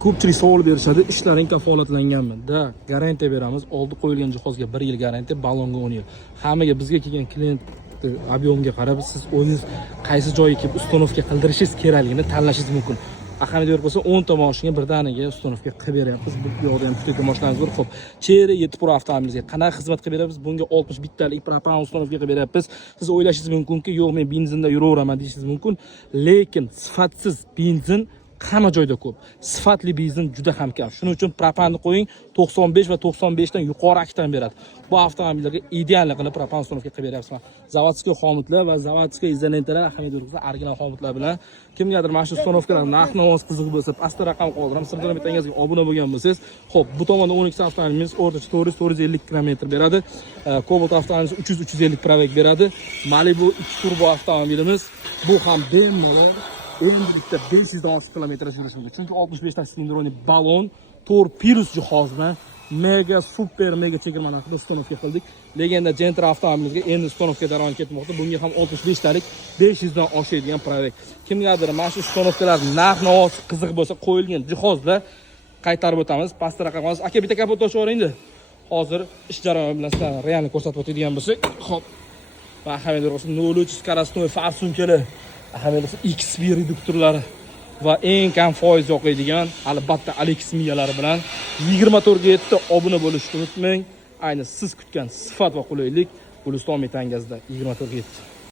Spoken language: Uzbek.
Ko'pchilik savol berishadi, ishlaring kafolatlanganmi? Da, garantiya beramiz. Oldi qo'yilgan jihozga 1 yil garantiya, ballonga 10 yil. Hammaga bizga kelgan klient ob'yomga qarab, siz o'zingiz qaysi joyga kelib ustonovka qildirishingiz kerakligini tanlashingiz mumkin. Ahamiyat berib qo'ysa 10 ta mashinaga birdaniga ustonovka qilib beryapmiz. Bu yoqda ham ikkita mashinamiz bor. Xo'p, Chery 7 Pro avtomobilingizga qanaqa xizmat qilib beramiz? Bunga 61 talik propan ustonovka qilib beryapmiz. Siz o'ylashingiz mumkinki, yo'q, men benzinda yuraveraman deyishingiz mumkin, lekin sifatsiz benzin hamma joyda ko'p. Sifatli benzin juda ham kam. Shuning uchun propanni qo'ying, 95 va 95 dan yuqori aktan beradi. Bu avtomobillarga ideal qilib propan ustonovka qilib beryapmiz. Zavodskiy xomutlar va zavodskiy izolentalar ahamiyat berib, original xomutlar bilan kimgadir mana shu ustonovkalar narx-navoz qiziq bo'lsa, pastda raqam qoldiramiz. Sirdaryo bitangizga obuna bo'lgan bo'lsangiz, xo'p, bu tomonda 12 avtomobilimiz o'rtacha 400-450 km beradi. Cobalt avtomobilimiz 300-350 probeg beradi. Malibu 2 turbo avtomobilimiz bu ham bemalol endilikda 500 dan ortiq kilometr yurish mumkin. Chunki 65 ta silindrli ballon, 4 Pirus jihoz bilan mega super mega chegirma narxida ustonovka qildik. Legenda Gentra avtomobilimizga endi ustonovka davom ketmoqda. Bunga ham 65 talik 500 dan oshadigan probeg. Kimgadir mana shu ustonovkalar narx-navoz qiziq bo'lsa, qo'yilgan jihozda qaytarib o'tamiz. Pastda raqam qolasiz. Aka, bitta kapot ochib yuboringda. Hozir ish jarayoni bilan sizlarga realni ko'rsatib o'tadigan bo'lsak, xo'p. Va ahamiyat berib 0.3 скоростной far sumkalar, ahamiyat XP reduktorlari va eng kam foiz yoqadigan albatta Alex miyalari bilan 24 ga 7 ta obuna bo'lishni unutmang. Ayni siz kutgan sifat va qulaylik Guliston metangazda 24 ga 7.